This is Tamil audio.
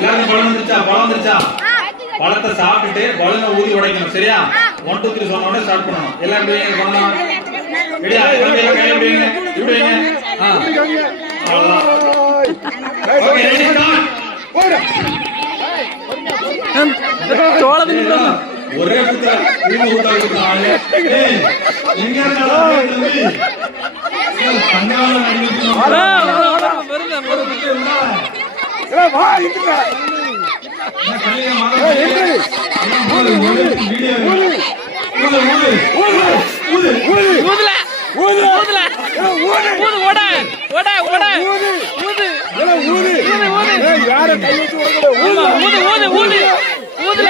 எல்லாரும் பழம் வந்துருச்சா பழத்தை சாப்பிட்டுட்டு பலூனை ஊதி உடைக்கணும். சரியா? 1 2 3 சொன்ன உடனே ஸ்டார்ட் பண்ணணும். எல்லாரும் பண்ணலாம். ரெடியா? எல்லாம் கையில பிடிங்க. இப்படிங்க. அவ்வளவுதான். Okay, ready start. தோளத்துல ஒரே குத்தா ஊத்தாங்க. ஏய், எங்க இருக்காடா தம்பி? கண்ணால அடிக்குது. வருங்க வா இங்க. நான் கல்லில மாறேன். வீடியோ யார கை வச்சு ஊது